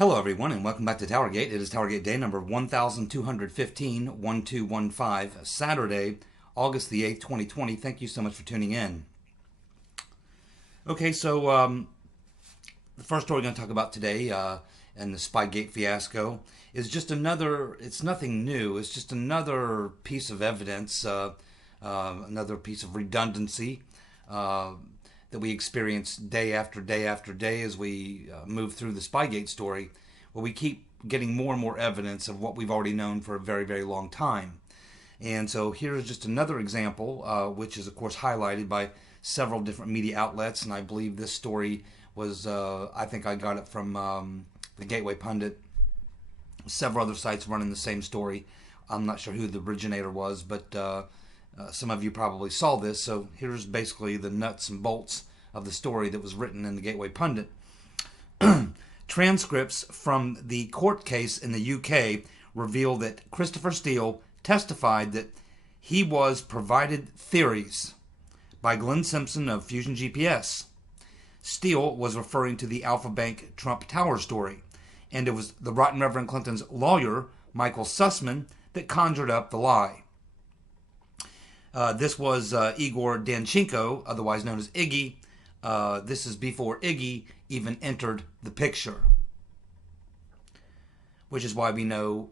Hello everyone and welcome back to TowerGate. It is TowerGate day number 1215, 1215, Saturday, August the 8th, 2020. Thank you so much for tuning in. Okay, so the first story we're going to talk about today and the Spygate fiasco is just another, it's nothing new, it's just another piece of evidence, another piece of redundancy that we experience day after day after day as we move through the Spygate story, where we keep getting more and more evidence of what we've already known for a very, very long time. And so here's just another example, which is, of course, highlighted by several different media outlets. And I believe this story was, I think I got it from the Gateway Pundit. Several other sites running the same story. I'm not sure who the originator was, but some of you probably saw this. So here's basically the nuts and bolts of the story that was written in the Gateway Pundit. Transcripts from the court case in the UK reveal that Christopher Steele testified that he was provided theories by Glenn Simpson of Fusion GPS. Steele was referring to the Alpha Bank Trump Tower story, and it was the Rotten Reverend Clinton's lawyer, Michael Sussman, that conjured up the lie. This was Igor Danchenko, otherwise known as Iggy. This is before Iggy even entered the picture, which is why we know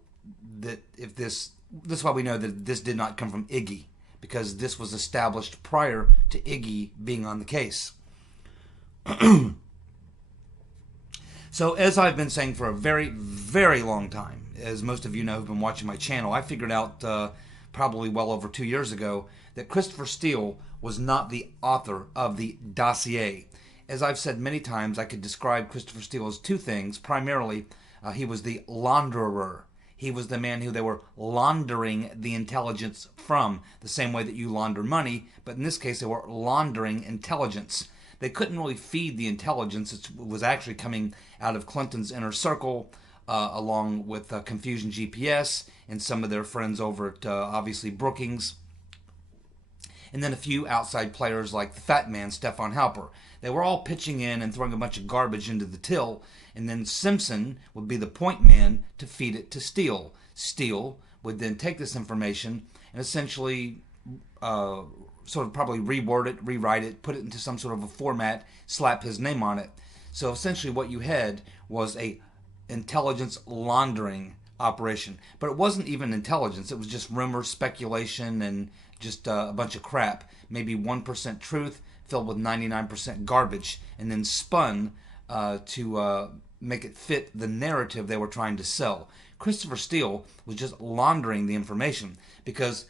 that this is why we know that this did not come from Iggy, because this was established prior to Iggy being on the case. So, as I've been saying for a very, very long time, as most of you know who've been watching my channel, I figured out probably well over 2 years ago that Christopher Steele was not the author of the dossier. As I've said many times, I could describe Christopher Steele as two things. Primarily, he was the launderer. He was the man who they were laundering the intelligence from, the same way that you launder money, but in this case they were laundering intelligence. They couldn't really feed the intelligence. It was actually coming out of Clinton's inner circle, along with Confusion GPS and some of their friends over at, obviously, Brookings. And then a few outside players like the fat man, Stefan Halper. They were all pitching in and throwing a bunch of garbage into the till, and then Simpson would be the point man to feed it to Steele. Steele would then take this information and essentially sort of probably reword it, rewrite it, put it into some sort of a format, slap his name on it. So essentially what you had was a intelligence laundering operation. But it wasn't even intelligence. It was just rumor, speculation, and just a bunch of crap. Maybe 1% truth filled with 99% garbage, and then spun to make it fit the narrative they were trying to sell. Christopher Steele was just laundering the information because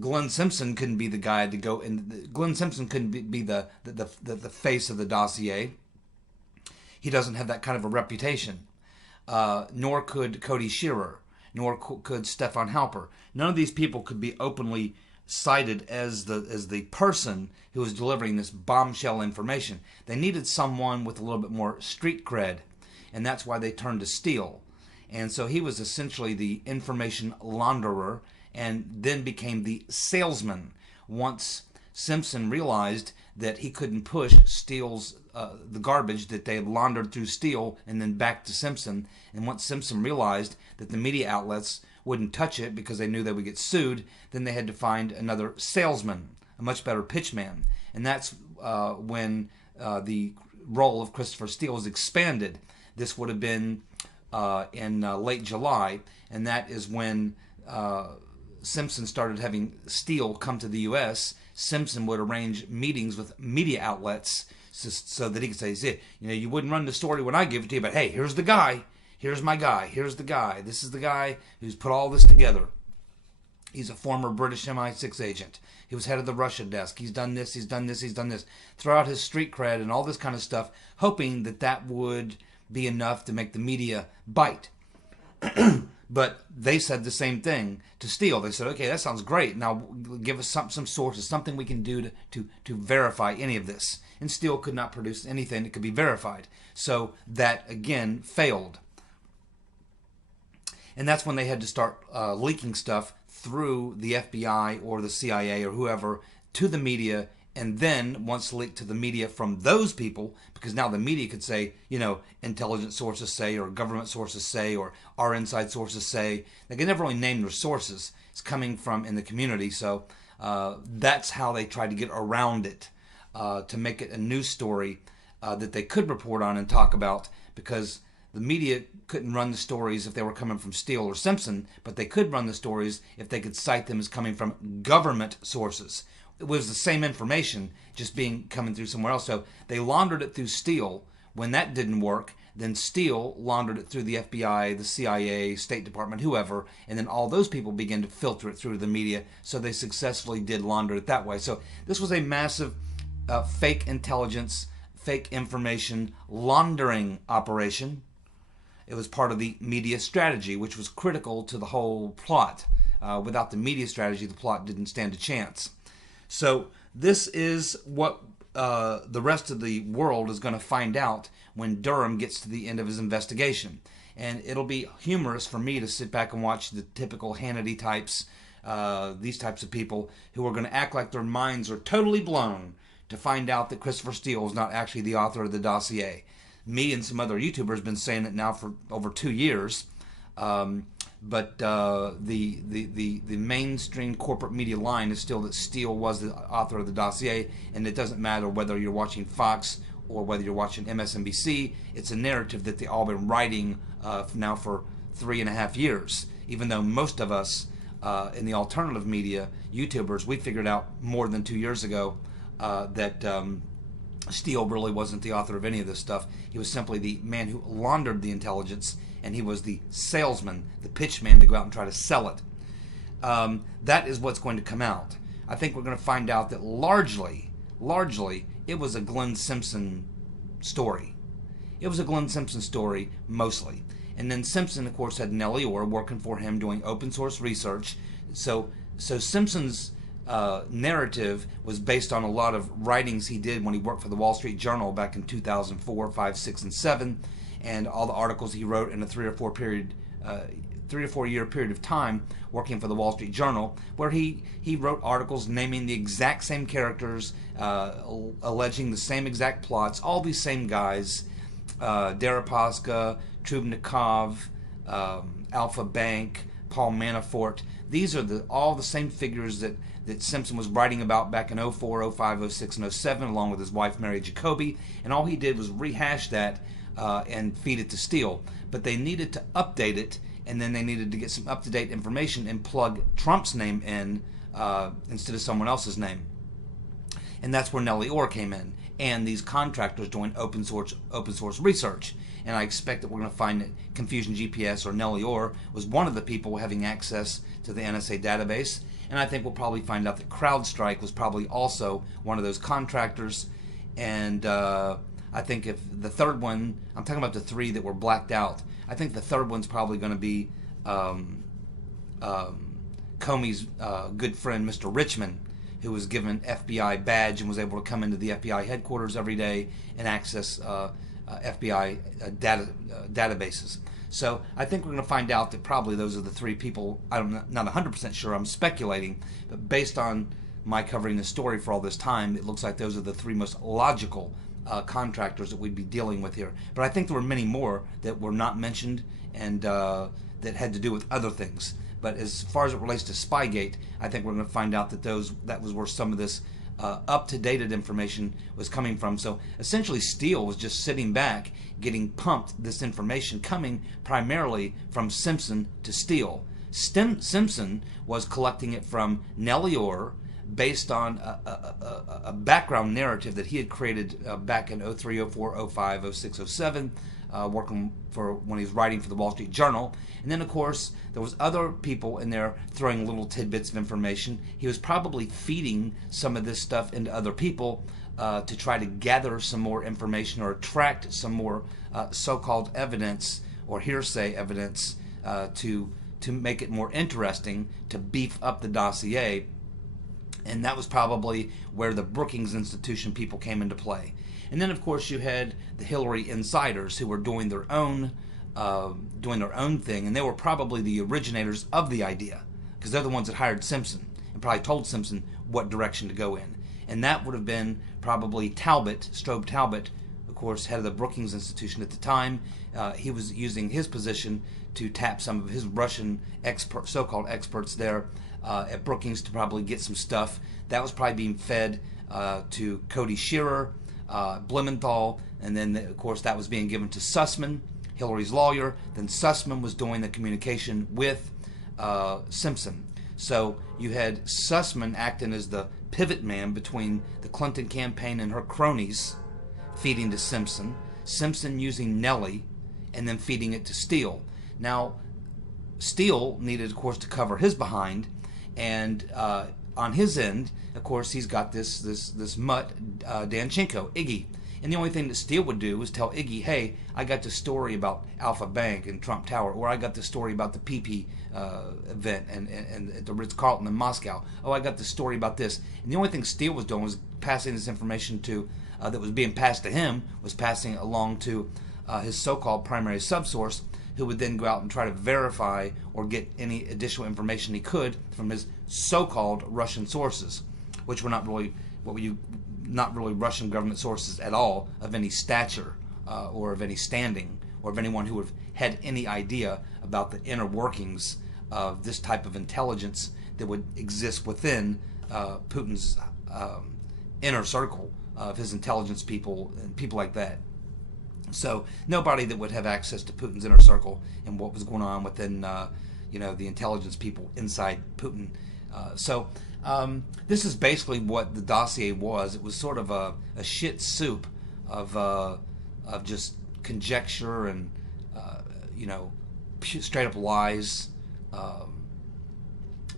Glenn Simpson couldn't be the guy to go in. Glenn Simpson couldn't be the face of the dossier. He doesn't have that kind of a reputation. Nor could Cody Shearer, nor could Stefan Halper. None of these people could be openly cited as the person who was delivering this bombshell information. They needed someone with a little bit more street cred, and that's why they turned to Steele. And so he was essentially the information launderer, and then became the salesman once Simpson realized that he couldn't push Steele's the garbage that they had laundered through Steele and then back to Simpson. And once Simpson realized that the media outlets wouldn't touch it because they knew they would get sued, then they had to find another salesman, a much better pitchman. And that's when the role of Christopher Steele was expanded. This would have been in late July, and that is when Simpson started having Steele come to the U.S. Simpson would arrange meetings with media outlets so that he could say, you wouldn't run the story when I give it to you, but hey, here's the guy. Here's my guy. Here's the guy. This is the guy who's put all this together. He's a former British MI6 agent. He was head of the Russia desk. He's done this, he's done this, he's done this. Throw out his street cred and all this kind of stuff, hoping that that would be enough to make the media bite. But they said the same thing to Steele. They said, okay, that sounds great. Now give us some sources, something we can do to verify any of this. And Steele could not produce anything that could be verified. So that, again, failed. And that's when they had to start leaking stuff through the FBI or the CIA or whoever to the media And then once leaked to the media from those people, because now the media could say, intelligence sources say, or government sources say, or our inside sources say. They can never really name their sources. It's coming from in the community. So that's how they tried to get around it, to make it a news story that they could report on and talk about, because the media couldn't run the stories if they were coming from Steele or Simpson, but they could run the stories if they could cite them as coming from government sources. It was the same information, just coming through somewhere else. So they laundered it through Steele. When that didn't work, then Steele laundered it through the FBI, the CIA, State Department, whoever, and then all those people began to filter it through to the media. So they successfully did launder it that way. So this was a massive fake intelligence, fake information laundering operation. It was part of the media strategy, which was critical to the whole plot. Without the media strategy, the plot didn't stand a chance. So this is what the rest of the world is going to find out when Durham gets to the end of his investigation. And it'll be humorous for me to sit back and watch the typical Hannity types, these types of people who are going to act like their minds are totally blown to find out that Christopher Steele is not actually the author of the dossier. Me and some other YouTubers have been saying it now for over 2 years. But the mainstream corporate media line is still that Steele was the author of the dossier, and it doesn't matter whether you're watching Fox or whether you're watching MSNBC. It's a narrative that they've all been writing now for 3.5 years, even though most of us in the alternative media, YouTubers, we figured out more than 2 years ago that Steele really wasn't the author of any of this stuff. He was simply the man who laundered the intelligence, and he was the salesman, the pitch man to go out and try to sell it. That is what's going to come out. I think we're going to find out that largely, it was a Glenn Simpson story. It was a Glenn Simpson story, mostly. And then Simpson, of course, had Nellie Orr working for him doing open source research. So Simpson's narrative was based on a lot of writings he did when he worked for the Wall Street Journal back in 2004, 5, 6, and 7, and all the articles he wrote in a 3 or 4 year period of time working for the Wall Street Journal, where he wrote articles naming the exact same characters, alleging the same exact plots, all these same guys, Deripaska, Trubnikov, Alpha Bank, Paul Manafort. These are all the same figures that Simpson was writing about back in 04, 05, 06, and 07, along with his wife Mary Jacoby, and all he did was rehash that and feed it to Steele. But they needed to update it, and then they needed to get some up-to-date information and plug Trump's name in instead of someone else's name. And that's where Nellie Orr came in, and these contractors doing open source research. And I expect that we're going to find that Confusion GPS or Nellie Orr was one of the people having access to the NSA database. And I think we'll probably find out that CrowdStrike was probably also one of those contractors. And I think if the third one, I'm talking about the three that were blacked out, I think the third one's probably going to be Comey's good friend, Mr. Richmond, who was given FBI badge and was able to come into the FBI headquarters every day and access FBI databases. So I think we're going to find out that probably those are the three people. I'm not 100% sure, I'm speculating, but based on my covering the story for all this time, it looks like those are the three most logical contractors that we'd be dealing with here. But I think there were many more that were not mentioned and that had to do with other things. But as far as it relates to Spygate, I think we're going to find out that that was where some of this up-to-date information was coming from. So essentially Steele was just sitting back getting pumped this information coming primarily from Simpson to Steele. Simpson was collecting it from Nellie Orr based on a background narrative that he had created back in 03, 04, 05, 06, 07, working for when he was writing for the Wall Street Journal. And then, of course, there was other people in there throwing little tidbits of information. He was probably feeding some of this stuff into other people to try to gather some more information or attract some more so-called evidence or hearsay evidence to make it more interesting, to beef up the dossier. And that was probably where the Brookings Institution people came into play. And then, of course, you had the Hillary insiders who were doing their own thing, and they were probably the originators of the idea, because they're the ones that hired Simpson and probably told Simpson what direction to go in. and that would have been probably Talbot, Strobe Talbot, of course, head of the Brookings Institution at the time. He was using his position to tap some of his Russian so-called experts there at Brookings to probably get some stuff. That was probably being fed to Cody Shearer, Blumenthal, and then, of course, that was being given to Sussman, Hillary's lawyer. Then Sussman was doing the communication with Simpson. So you had Sussman acting as the pivot man between the Clinton campaign and her cronies, feeding to Simpson. Simpson using Nellie, and then feeding it to Steele. Now, Steele needed, of course, to cover his behind, and on his end, of course, he's got this mutt, Danchenko, Iggy. And the only thing that Steele would do was tell Iggy, hey, I got this story about Alpha Bank and Trump Tower, or I got this story about the PP event and at the Ritz-Carlton in Moscow. Oh, I got this story about this. And the only thing Steele was doing was passing this information to, that was being passed to him, was passing it along to his so-called primary subsource, who would then go out and try to verify or get any additional information he could from his so-called Russian sources, which were not really not really Russian government sources at all of any stature or of any standing or of anyone who would have had any idea about the inner workings of this type of intelligence that would exist within Putin's inner circle of his intelligence people and people like that. So nobody that would have access to Putin's inner circle and what was going on within, the intelligence people inside Putin. This is basically what the dossier was. It was sort of a shit soup of just conjecture and straight up lies,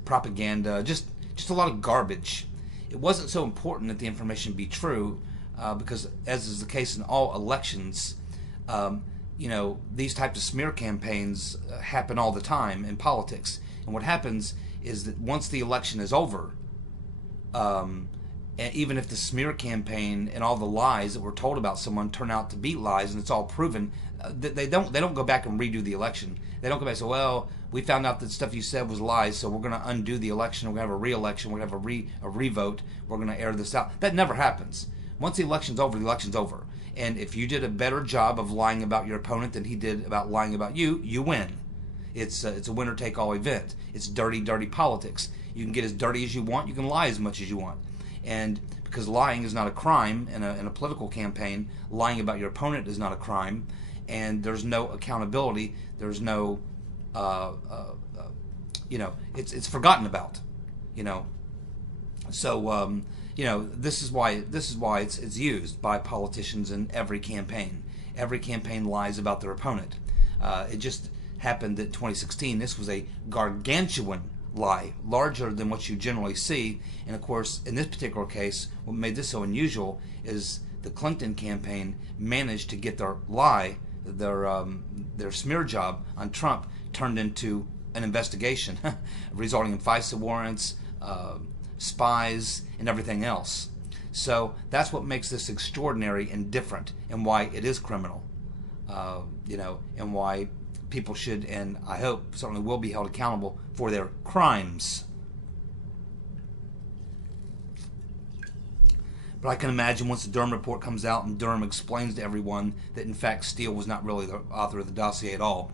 propaganda, just a lot of garbage. It wasn't so important that the information be true because, as is the case in all elections, these types of smear campaigns happen all the time in politics. And what happens is that once the election is over, and even if the smear campaign and all the lies that were told about someone turn out to be lies and it's all proven, they don't go back and redo the election. They don't go back and say, well, we found out that stuff you said was lies, so we're going to undo the election. We're going to have a re-election. We're going to have a revote. We're going to air this out. That never happens. Once the election's over, the election's over. And if you did a better job of lying about your opponent than he did about lying about you, you win. It's a winner-take-all event. It's dirty, dirty politics. You can get as dirty as you want. You can lie as much as you want. And because lying is not a crime in a political campaign, lying about your opponent is not a crime, and there's no accountability. There's no, it's forgotten about, So, this is why it's used by politicians in every campaign. Every campaign lies about their opponent. It just happened that 2016, this was a gargantuan lie, larger than what you generally see. And of course, in this particular case, what made this so unusual is the Clinton campaign managed to get their lie, their smear job on Trump turned into an investigation, resulting in FISA warrants, spies, and everything else. So that's what makes this extraordinary and different, and why it is criminal, and why people should, and I hope certainly will, be held accountable for their crimes. But I can imagine once the Durham report comes out and Durham explains to everyone that in fact Steele was not really the author of the dossier at all,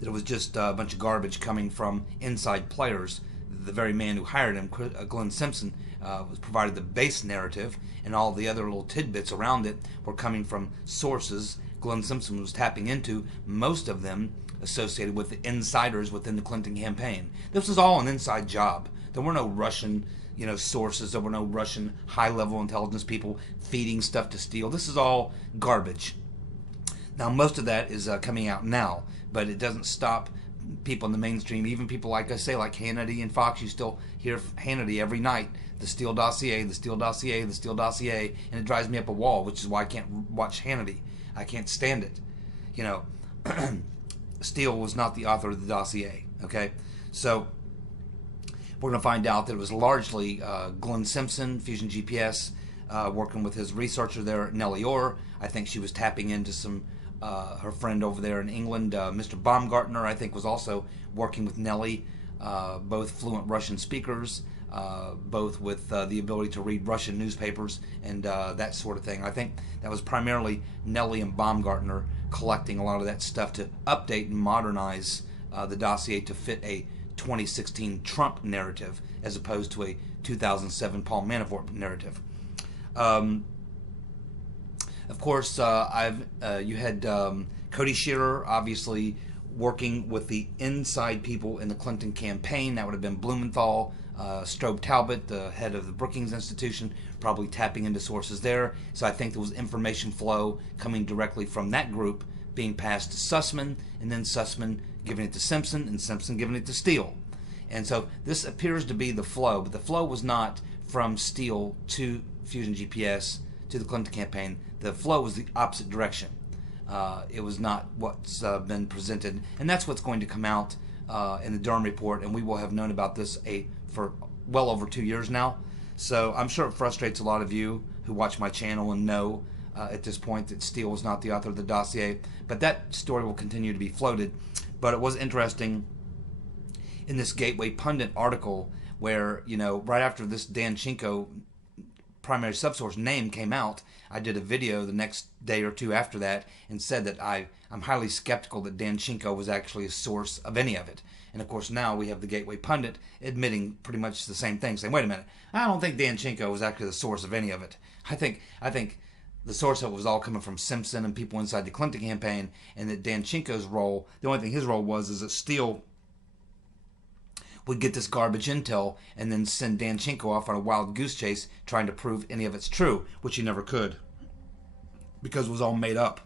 that it was just a bunch of garbage coming from inside players. The very man who hired him, Glenn Simpson, was provided the base narrative, and all the other little tidbits around it were coming from sources Glenn Simpson was tapping into, most of them associated with the insiders within the Clinton campaign. This was all an inside job. There were no Russian, sources. There were no Russian high-level intelligence people feeding stuff to Steele. This is all garbage. Now, most of that is coming out now, but it doesn't stop people in the mainstream, even people like I say, like Hannity and Fox. You still hear Hannity every night, the Steele dossier, the Steele dossier, the Steele dossier, and it drives me up a wall, which is why I can't watch Hannity. I can't stand it. Steele was not the author of the dossier, okay? So we're going to find out that it was largely Glenn Simpson, Fusion GPS, working with his researcher there, Nellie Orr. I think she was tapping into some, her friend over there in England, Mr. Baumgartner, I think was also working with Nellie, both fluent Russian speakers. both with the ability to read Russian newspapers and that sort of thing. I think that was primarily Nellie and Baumgartner collecting a lot of that stuff to update and modernize the dossier to fit a 2016 Trump narrative as opposed to a 2007 Paul Manafort narrative. Of course, you had Cody Shearer, obviously working with the inside people in the Clinton campaign. That would have been Blumenthal, Strobe Talbot, the head of the Brookings Institution, probably tapping into sources there. So I think there was information flow coming directly from that group being passed to Sussman, and then Sussman giving it to Simpson, and Simpson giving it to Steele. And so this appears to be the flow, but the flow was not from Steele to Fusion GPS to the Clinton campaign. The flow was the opposite direction. It was not what's been presented, and that's what's going to come out in the Durham report, and we will have known about this for well over 2 years now. So I'm sure it frustrates a lot of you who watch my channel and know at this point that Steele was not the author of the dossier, but that story will continue to be floated. But it was interesting in this Gateway Pundit article where, right after this Danchenko primary subsource name came out, I did a video the next day or two after that and said that I'm highly skeptical that Danchenko was actually a source of any of it. And of course now we have the Gateway Pundit admitting pretty much the same thing, saying, wait a minute, I don't think Danchenko was actually the source of any of it. I think the source of it was all coming from Simpson and people inside the Clinton campaign, and that Danchenko's role, the only thing his role was, is that Steele would get this garbage intel and then send Danchenko off on a wild goose chase trying to prove any of it's true, which he never could because it was all made up.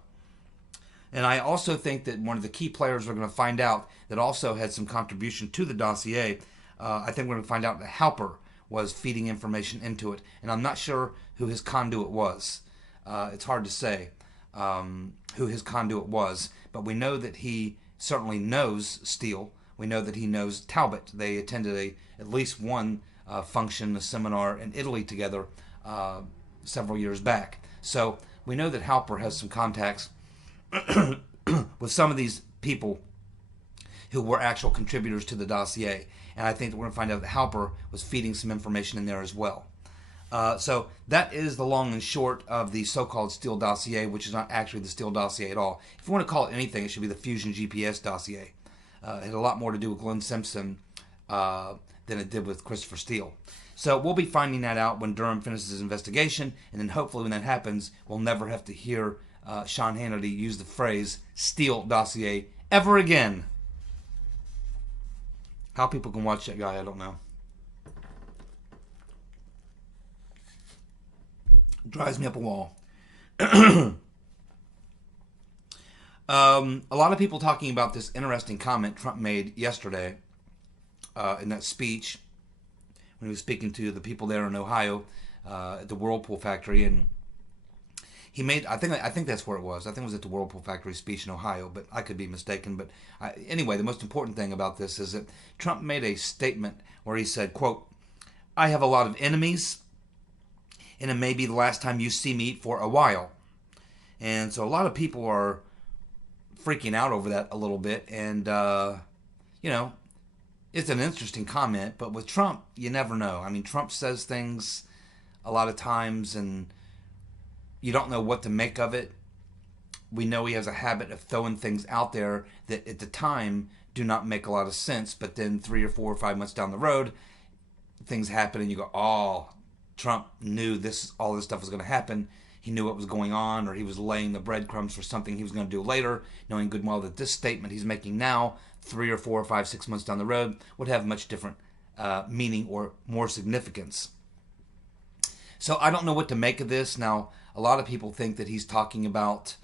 And I also think that one of the key players we're going to find out that also had some contribution to the dossier, I think we're going to find out that Halper was feeding information into it. And I'm not sure who his conduit was. It's hard to say who his conduit was, but we know that he certainly knows Steele. We know that he knows Talbot. They attended at least one function, a seminar in Italy together several years back. So we know that Halper has some contacts with some of these people who were actual contributors to the dossier. And I think that we're going to find out that Halper was feeding some information in there as well. So that is the long and short of the so-called Steele dossier, which is not actually the Steele dossier at all. If you want to call it anything, it should be the Fusion GPS dossier. It had a lot more to do with Glenn Simpson than it did with Christopher Steele. So we'll be finding that out when Durham finishes his investigation, and then hopefully when that happens, we'll never have to hear Sean Hannity use the phrase Steele dossier ever again. How people can watch that guy, I don't know. Drives me up a wall. A lot of people talking about this interesting comment Trump made yesterday in that speech when he was speaking to the people there in Ohio at the Whirlpool factory, and he made, I think that's where it was. I think it was at the Whirlpool factory speech in Ohio, but I could be mistaken. But anyway, the most important thing about this is that Trump made a statement where he said, quote, "I have a lot of enemies, and it may be the last time you see me for a while." And so a lot of people are freaking out over that a little bit, and it's an interesting comment, but with Trump, you never know. I mean, Trump says things a lot of times, and you don't know what to make of it. We know he has a habit of throwing things out there that at the time do not make a lot of sense, but then 3 or 4 or 5 months down the road, things happen, and you go, oh, Trump knew all this stuff was going to happen. He knew what was going on, or he was laying the breadcrumbs for something he was going to do later, knowing good and well that this statement he's making now, 3 or 4 or 5, 6 months down the road, would have much different meaning or more significance. So I don't know what to make of this. Now, a lot of people think that he's talking about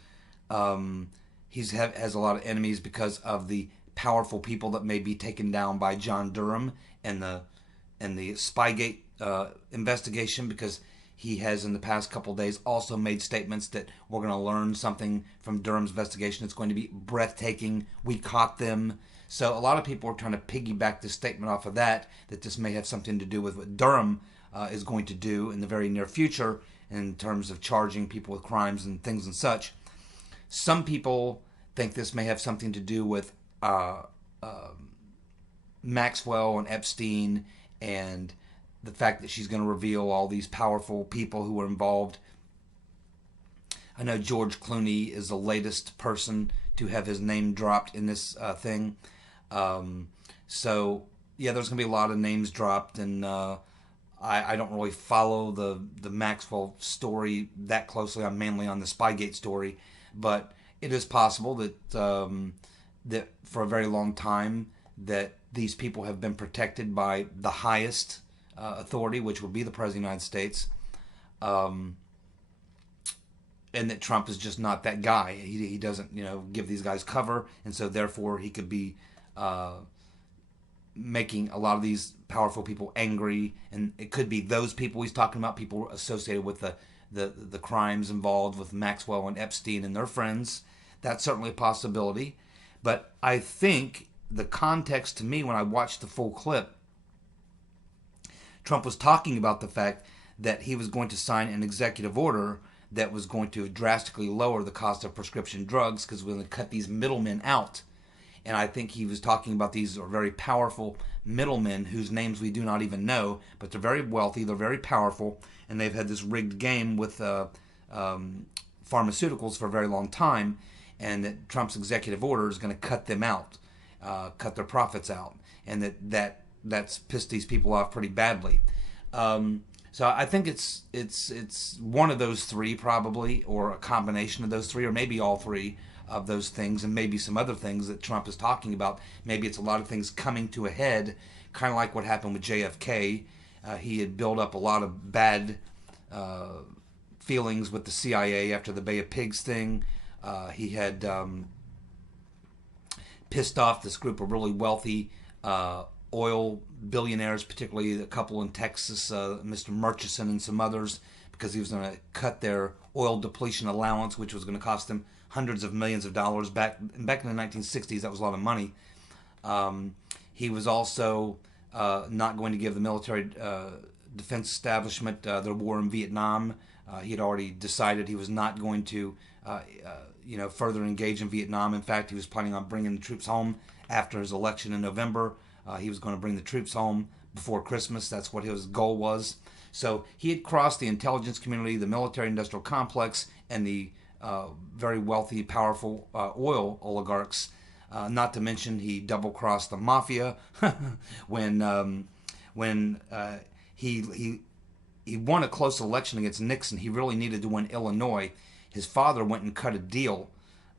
has a lot of enemies because of the powerful people that may be taken down by John Durham and the Spygate investigation, because he has in the past couple of days also made statements that we're going to learn something from Durham's investigation. It's going to be breathtaking. We caught them. So a lot of people are trying to piggyback this statement off of that this may have something to do with what Durham is going to do in the very near future in terms of charging people with crimes and things and such. Some people think this may have something to do with Maxwell and Epstein and the fact that she's going to reveal all these powerful people who were involved. I know George Clooney is the latest person to have his name dropped in this thing. So yeah, there's going to be a lot of names dropped, and I don't really follow the Maxwell story that closely. I'm mainly on the Spygate story, but it is possible that that for a very long time that these people have been protected by the highest authority, which would be the President of the United States, and that Trump is just not that guy. He doesn't, give these guys cover, and so therefore he could be making a lot of these powerful people angry, and it could be those people he's talking about, people associated with the crimes involved with Maxwell and Epstein and their friends. That's certainly a possibility. But I think the context to me when I watched the full clip, Trump was talking about the fact that he was going to sign an executive order that was going to drastically lower the cost of prescription drugs because we're going to cut these middlemen out. And I think he was talking about these are very powerful middlemen whose names we do not even know, but they're very wealthy, they're very powerful, and they've had this rigged game with pharmaceuticals for a very long time, and that Trump's executive order is going to cut them out, cut their profits out, and that's pissed these people off pretty badly. So I think it's one of those three probably, or a combination of those three, or maybe all three of those things, and maybe some other things that Trump is talking about. Maybe it's a lot of things coming to a head, kind of like what happened with JFK. He had built up a lot of bad feelings with the CIA after the Bay of Pigs thing. He had pissed off this group of really wealthy oil billionaires, particularly a couple in Texas, Mr. Murchison and some others, because he was going to cut their oil depletion allowance, which was going to cost them hundreds of millions of dollars. Back in the 1960s, that was a lot of money. He was also not going to give the military defense establishment their war in Vietnam. He had already decided he was not going to further engage in Vietnam. In fact, he was planning on bringing the troops home after his election in November. He was going to bring the troops home before Christmas. That's what his goal was. So he had crossed the intelligence community, the military-industrial complex, and the very wealthy, powerful oil oligarchs. Not to mention he double-crossed the mafia when he won a close election against Nixon. He really needed to win Illinois. His father went and cut a deal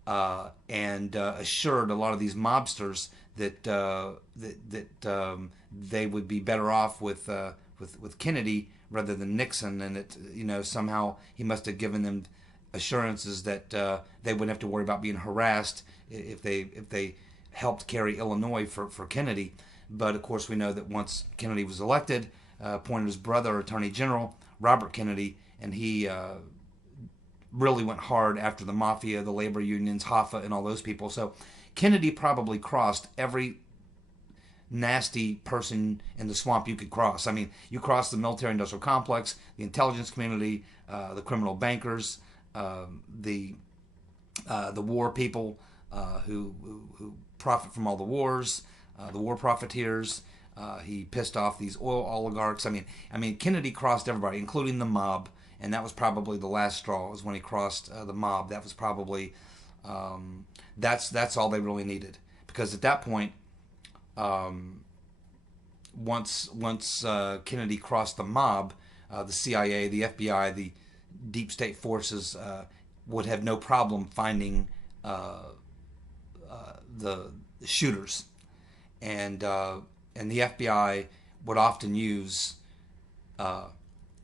and assured a lot of these mobsters that they would be better off with Kennedy rather than Nixon, and that somehow he must have given them assurances that they wouldn't have to worry about being harassed if they helped carry Illinois for Kennedy. But of course, we know that once Kennedy was elected, appointed his brother Attorney General Robert Kennedy, and he really went hard after the mafia, the labor unions, Hoffa, and all those people. So Kennedy probably crossed every nasty person in the swamp you could cross. I mean, you cross the military-industrial complex, the intelligence community, the criminal bankers, the war people who profit from all the wars, the war profiteers. He pissed off these oil oligarchs. I mean, Kennedy crossed everybody, including the mob, and that was probably the last straw. Was when he crossed the mob. That was probably that's all they really needed, because at that point, once Kennedy crossed the mob, the CIA, the FBI, the deep state forces would have no problem finding the shooters, and the FBI would often use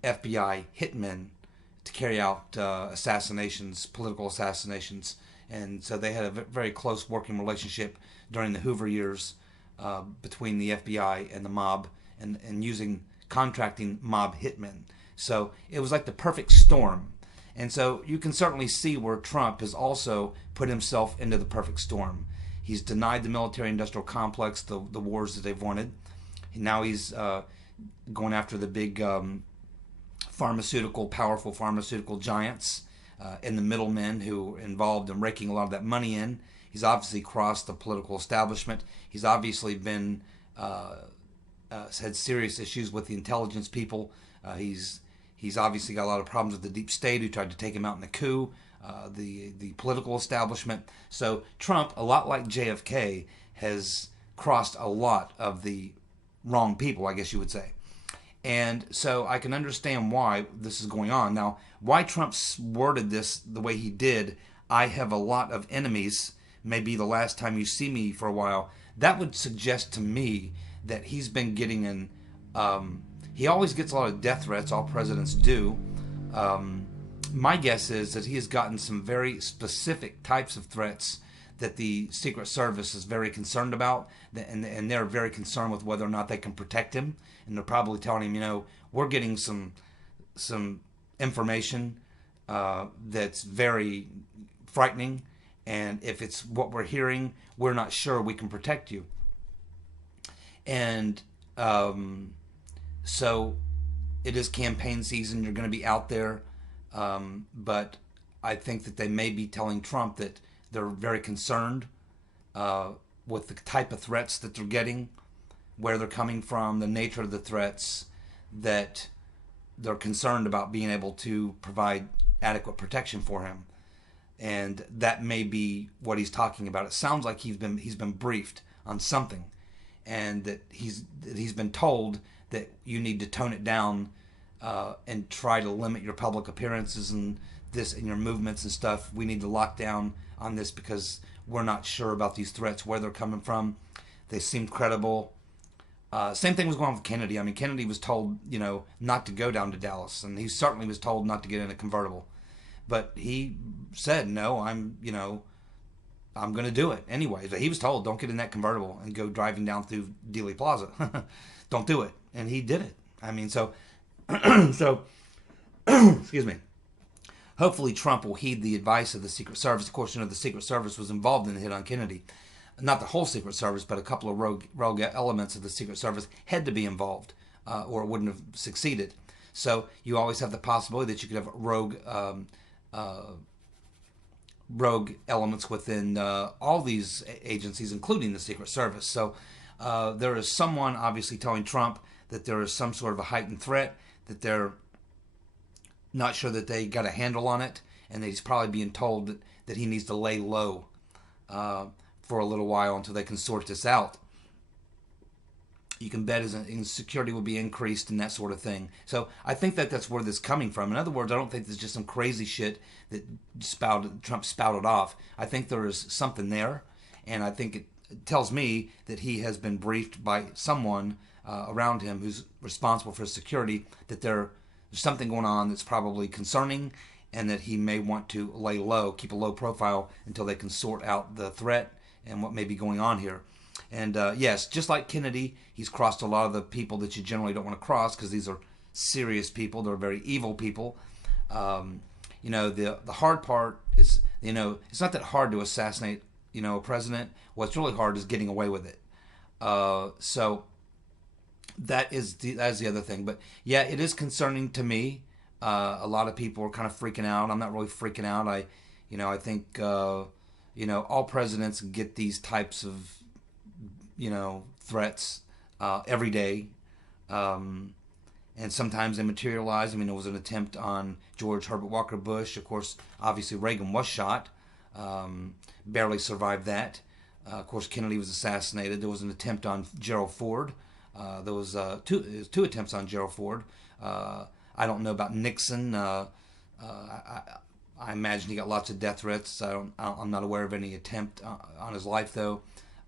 FBI hitmen to carry out assassinations, political assassinations, and so they had a very close working relationship during the Hoover years between the FBI and the mob, and using contracting mob hitmen. So it was like the perfect storm. And so you can certainly see where Trump has also put himself into the perfect storm. He's denied the military-industrial complex the wars that they've wanted. Now he's going after the big powerful pharmaceutical giants and the middlemen who are involved in raking a lot of that money in. He's obviously crossed the political establishment. He's obviously been had serious issues with the intelligence people. He's obviously got a lot of problems with the deep state who tried to take him out in a coup, the political establishment. So Trump, a lot like JFK, has crossed a lot of the wrong people, I guess you would say. And so I can understand why this is going on. Now, why Trump worded this the way he did, I have a lot of enemies, maybe the last time you see me for a while, that would suggest to me that he's been getting in, he always gets a lot of death threats, all presidents do. My guess is that he has gotten some very specific types of threats that the Secret Service is very concerned about, and they're very concerned with whether or not they can protect him. And they're probably telling him, you know, we're getting some information that's very frightening, and if it's what we're hearing, we're not sure we can protect you. And so it is campaign season. You're going to be out there, but I think that they may be telling Trump that they're very concerned with the type of threats that they're getting, where they're coming from, the nature of the threats, that they're concerned about being able to provide adequate protection for him. And that may be what he's talking about. It sounds like he's been briefed on something, and that he's been told that you need to tone it down and try to limit your public appearances and this and your movements and stuff. We need to lock down on this because we're not sure about these threats, where they're coming from. They seem credible. Same thing was going on with Kennedy. I mean, Kennedy was told, you know, not to go down to Dallas, and he certainly was told not to get in a convertible. But he said, no, I'm going to do it anyway. He was told, don't get in that convertible and go driving down through Dealey Plaza. Don't do it. And he did it. I mean, so excuse me. Hopefully Trump will heed the advice of the Secret Service. Of course, you know, the Secret Service was involved in the hit on Kennedy. Not the whole Secret Service, but a couple of rogue elements of the Secret Service had to be involved, or it wouldn't have succeeded. So you always have the possibility that you could have rogue elements within all these agencies, including the Secret Service. So there is someone obviously telling Trump that there is some sort of a heightened threat, that they're not sure that they got a handle on it, and that he's probably being told that he needs to lay low for a little while until they can sort this out. You can bet his security will be increased and that sort of thing. So I think that that's where this is coming from. In other words, I don't think there's just some crazy shit that Trump spouted off. I think there is something there, and I think it tells me that he has been briefed by someone around him who's responsible for his security, that there's something going on that's probably concerning, and that he may want to lay low, keep a low profile until they can sort out the threat and what may be going on here. And yes, just like Kennedy, he's crossed a lot of the people that you generally don't want to cross, because these are serious people. They're very evil people. You know, the hard part is, you know, it's not that hard to assassinate, you know, a president. What's really hard is getting away with it. So that is the other thing. But yeah, it is concerning to me. A lot of people are kind of freaking out. I'm not really freaking out. I think you know, all presidents get these types of, you know, threats every day, and sometimes they materialize. I mean, there was an attempt on George Herbert Walker Bush. Of course, obviously Reagan was shot, barely survived that. Of course, Kennedy was assassinated. There was an attempt on Gerald Ford. There was two attempts on Gerald Ford. I don't know about Nixon. I imagine he got lots of death threats. I'm not aware of any attempt on his life, though.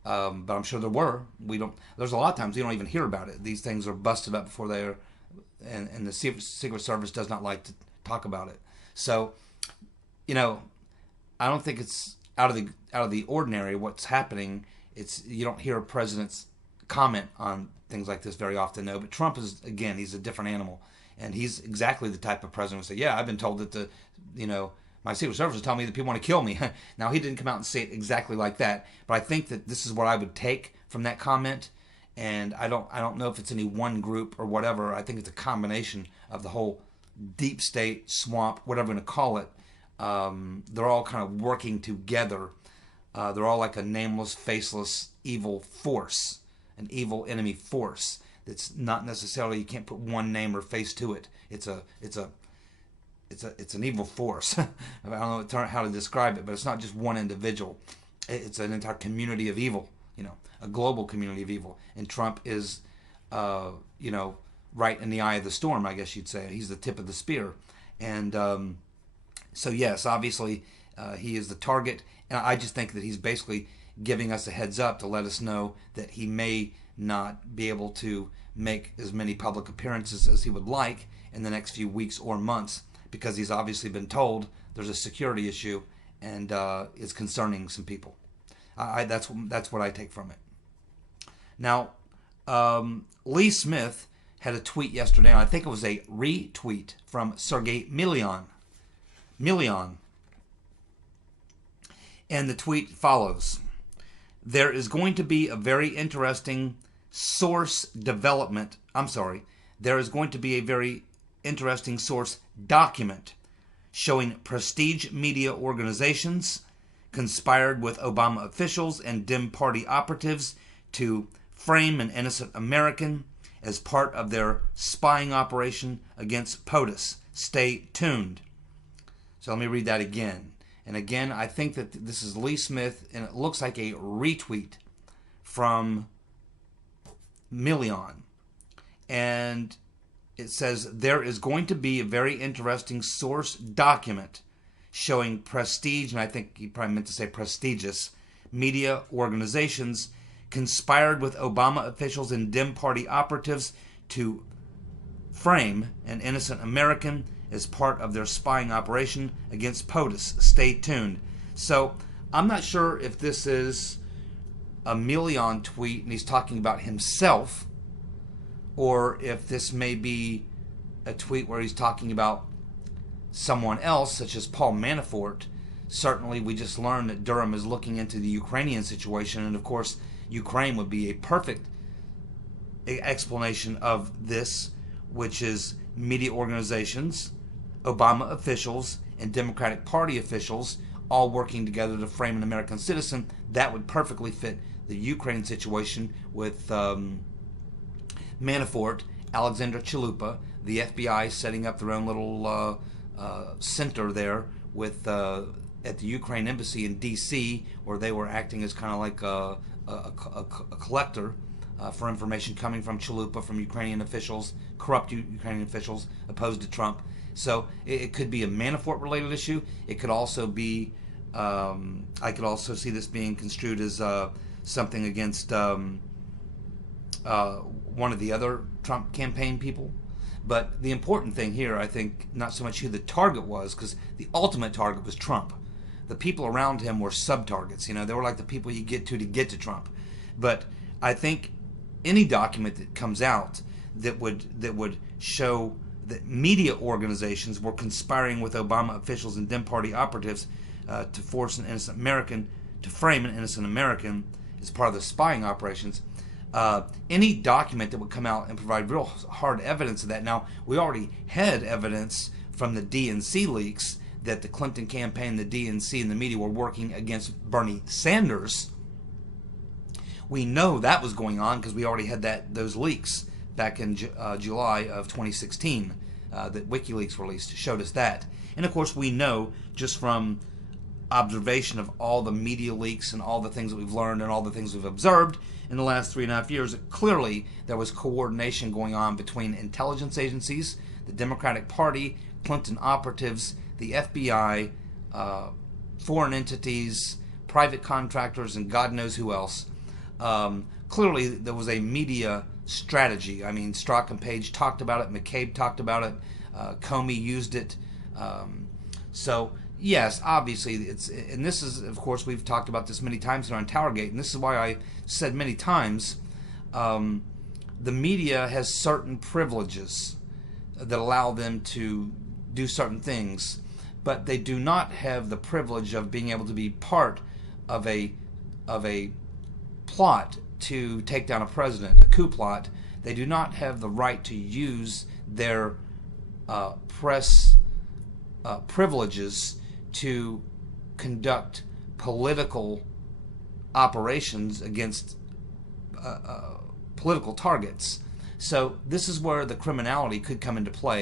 But I'm sure there were. There's a lot of times you don't even hear about it. These things are busted up before they're, and the Secret Service does not like to talk about it. So, you know, I don't think it's out of the ordinary what's happening. You don't hear presidents comment on things like this very often, though. But Trump is, again, he's a different animal, and he's exactly the type of president who say, yeah, I've been told that my Secret Service is telling me that people want to kill me. Now, he didn't come out and say it exactly like that, but I think that this is what I would take from that comment. And I don't know if it's any one group or whatever. I think it's a combination of the whole deep state, swamp, whatever we're going to call it. They're all kind of working together. They're all like a nameless, faceless, evil force, an evil enemy force It's not necessarily, you can't put one name or face to it. It's an evil force. I don't know how to describe it, but it's not just one individual. It's an entire community of evil, a global community of evil. And Trump is, right in the eye of the storm, I guess you'd say. He's the tip of the spear. And so, yes, obviously, he is the target. And I just think that he's basically giving us a heads up to let us know that he may not be able to make as many public appearances as he would like in the next few weeks or months, because he's obviously been told there's a security issue and is concerning some people. That's what I take from it. Now, Lee Smith had a tweet yesterday, and I think it was a retweet from Sergey Milian. And the tweet follows: there is going to be a very interesting source development. There is going to be a very interesting source document showing prestige media organizations conspired with Obama officials and Dem Party operatives to frame an innocent American as part of their spying operation against POTUS. Stay tuned. So let me read that again. And again, I think that this is Lee Smith, and it looks like a retweet from Milian. And it says, there is going to be a very interesting source document showing prestige, and I think he probably meant to say prestigious, media organizations conspired with Obama officials and Dem Party operatives to frame an innocent American as part of their spying operation against POTUS. Stay tuned. So I'm not sure if this is a Milian tweet and he's talking about himself, or if this may be a tweet where he's talking about someone else, such as Paul Manafort. Certainly, we just learned that Durham is looking into the Ukrainian situation, and of course, Ukraine would be a perfect explanation of this, which is media organizations, Obama officials, and Democratic Party officials all working together to frame an American citizen. That would perfectly fit the Ukraine situation with Manafort, Alexander Chalupa, the FBI setting up their own little center there with at the Ukraine embassy in D.C., where they were acting as kind of like a collector for information coming from Chalupa, from Ukrainian officials, corrupt Ukrainian officials opposed to Trump. So it could be a Manafort-related issue. It could also be, I could also see this being construed as something against one of the other Trump campaign people. But the important thing here, I think, not so much who the target was, because the ultimate target was Trump. The people around him were sub-targets. They were like the people you get to Trump. But I think any document that comes out that would show that media organizations were conspiring with Obama officials and Dem Party operatives to force an innocent American, to frame an innocent American as part of the spying operations. Any document that would come out and provide real hard evidence of that. Now, we already had evidence from the DNC leaks that the Clinton campaign, the DNC, and the media were working against Bernie Sanders. We know that was going on because we already had those leaks back in July of 2016 that WikiLeaks released, showed us that. And of course, we know just from observation of all the media leaks and all the things that we've learned and all the things we've observed in the last 3.5 years, that clearly there was coordination going on between intelligence agencies, the Democratic Party, Clinton operatives, the FBI, foreign entities, private contractors, and God knows who else. Clearly, there was a media strategy. I mean, Strzok and Page talked about it. McCabe talked about it. Comey used it. So, yes, obviously, and this is, of course, we've talked about this many times here on TowerGate, and this is why I said many times, the media has certain privileges that allow them to do certain things, but they do not have the privilege of being able to be part of a plot to take down a president, a coup plot. They do not have the right to use their press privileges to conduct political operations against political targets. So this is where the criminality could come into play.